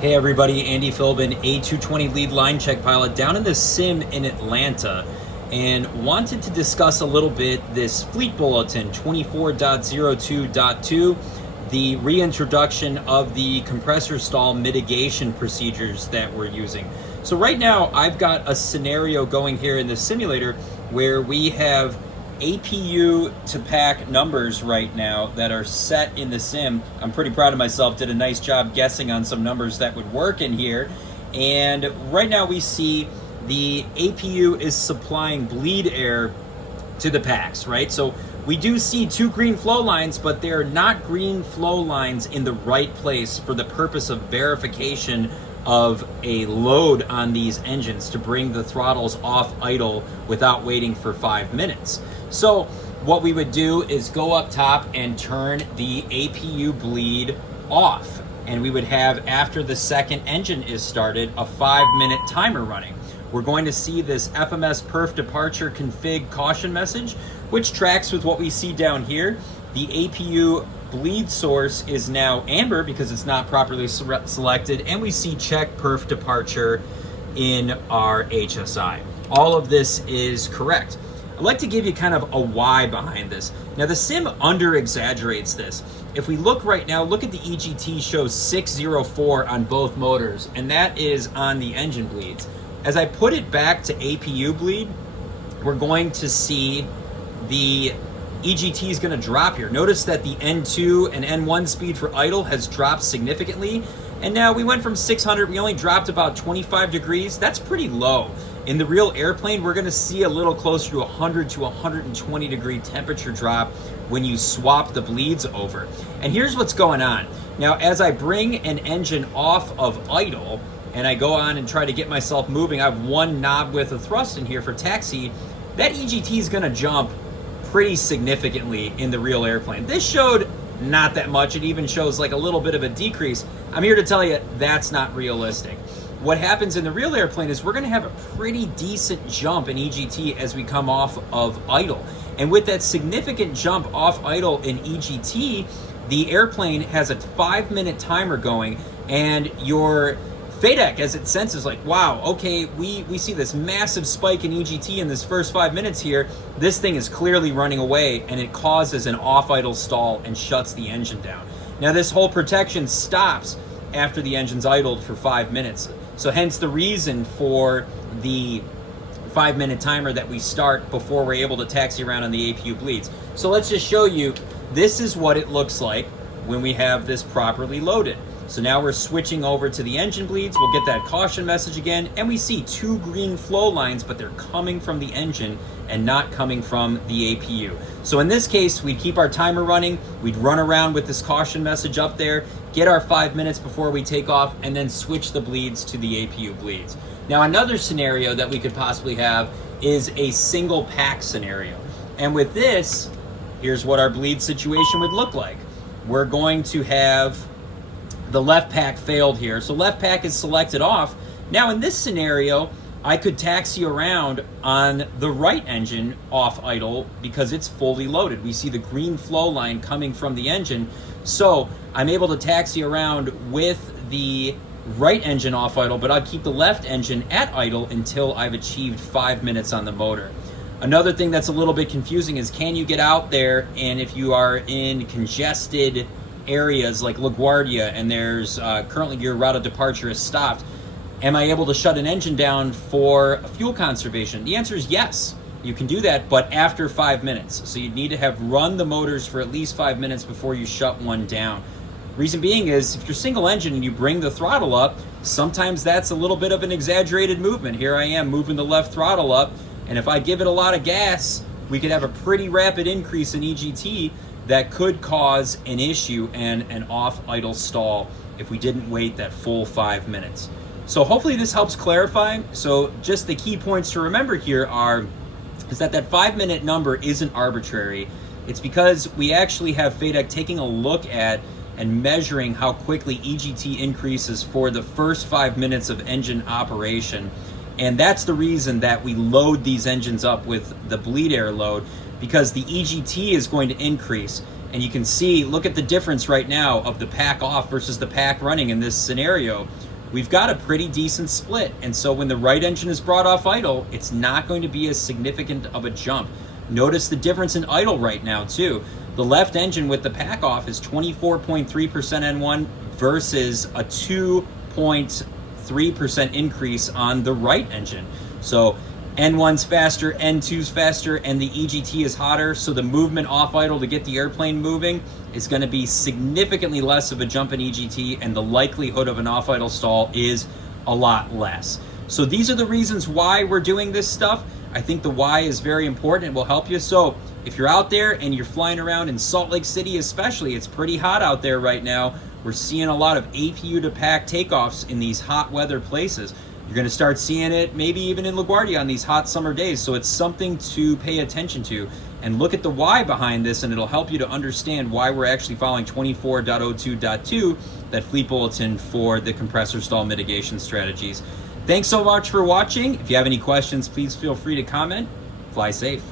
Hey everybody, Andy Philbin, A220 lead line check pilot down in the sim in Atlanta, and wanted to discuss a little bit this Fleet Bulletin 24.02.2, the reintroduction of the compressor stall mitigation procedures that we're using. So right now I've got a scenario going here in the simulator where we have APU to pack numbers right now that are set in the sim. I'm pretty proud of myself, did a nice job guessing on some numbers that would work in here. And right now we see the APU is supplying bleed air to the packs, right? So we do see two green flow lines, but they're not green flow lines in the right place for the purpose of verification of a load on these engines to bring the throttles off idle without waiting for 5 minutes. So what we would do is go up top and turn the APU bleed off. And we would have, after the second engine is started, a 5-minute timer running. We're going to see this FMS perf departure config caution message, which tracks with what we see down here. The APU bleed source is now amber because it's not properly selected, and we see check perf departure in our HSI. All of this is correct. I'd like to give you kind of a why behind this. Now the sim under exaggerates this. If we look right now, look at the EGT shows 604 on both motors, and that is on the engine bleeds. As I put it back to APU bleed, we're going to see the EGT is going to drop here. Notice that the N2 and N1 speed for idle has dropped significantly. And now we went from 600, we only dropped about 25 degrees. That's pretty low. In the real airplane, we're going to see a little closer to 100 to 120 degree temperature drop when you swap the bleeds over. And here's what's going on. Now, as I bring an engine off of idle and I go on and try to get myself moving, I have one knob width of thrust in here for taxi. That EGT is going to jump pretty significantly in the real airplane. This showed not that much. It even shows like a little bit of a decrease. I'm here to tell you that's not realistic. What happens in the real airplane is we're going to have a pretty decent jump in EGT as we come off of idle. And with that significant jump off idle in EGT, the airplane has a 5-minute timer going, and your FADEC, as it senses, like, wow, okay, we see this massive spike in EGT in this first 5 minutes here. This thing is clearly running away, and it causes an off-idle stall and shuts the engine down. Now, this whole protection stops after the engine's idled for 5 minutes. So hence the reason for the 5-minute timer that we start before we're able to taxi around on the APU bleeds. So let's just show you, this is what it looks like when we have this properly loaded. So now we're switching over to the engine bleeds. We'll get that caution message again, and we see two green flow lines, but they're coming from the engine and not coming from the APU. So in this case, we'd keep our timer running. We'd run around with this caution message up there, get our 5 minutes before we take off, and then switch the bleeds to the APU bleeds. Now, another scenario that we could possibly have is a single pack scenario. And with this, here's what our bleed situation would look like. We're going to have the left pack failed here. So left pack is selected off. Now in this scenario, I could taxi around on the right engine off idle because it's fully loaded. We see the green flow line coming from the engine. So I'm able to taxi around with the right engine off idle, but I'll keep the left engine at idle until I've achieved 5 minutes on the motor. Another thing that's a little bit confusing is, can you get out there, and if you are in congested areas like LaGuardia and there's currently your route of departure is stopped, am I able to shut an engine down for fuel conservation? The answer is yes, you can do that, but after 5 minutes. So you'd need to have run the motors for at least 5 minutes before you shut one down. Reason being is, if you're single engine and you bring the throttle up, sometimes that's a little bit of an exaggerated movement. Here I am moving the left throttle up, and if I give it a lot of gas, we could have a pretty rapid increase in EGT that could cause an issue and an off idle stall if we didn't wait that full 5 minutes. So hopefully this helps clarify. So just the key points to remember here is that 5-minute number isn't arbitrary. It's because we actually have FADEC taking a look at and measuring how quickly EGT increases for the first 5 minutes of engine operation. And that's the reason that we load these engines up with the bleed air load, because the EGT is going to increase. And you can see, look at the difference right now of the pack off versus the pack running in this scenario. we've got a pretty decent split. And so when the right engine is brought off idle, it's not going to be as significant of a jump. Notice the difference in idle right now too. The left engine with the pack off is 24.3% N1 versus a 2.3% increase on the right engine. So N1's faster, N2's faster, and the EGT is hotter, so the movement off idle to get the airplane moving is going to be significantly less of a jump in EGT, and the likelihood of an off idle stall is a lot less. So these are the reasons why we're doing this stuff. I think the why is very important and will help you. So if you're out there and you're flying around in Salt Lake City especially, it's pretty hot out there right now. We're seeing a lot of APU to pack takeoffs in these hot weather places. You're going to start seeing it maybe even in LaGuardia on these hot summer days. So it's something to pay attention to and look at the why behind this, and it'll help you to understand why we're actually following 24.02.2, that fleet bulletin for the compressor stall mitigation strategies. Thanks so much for watching. If you have any questions, please feel free to comment. Fly safe.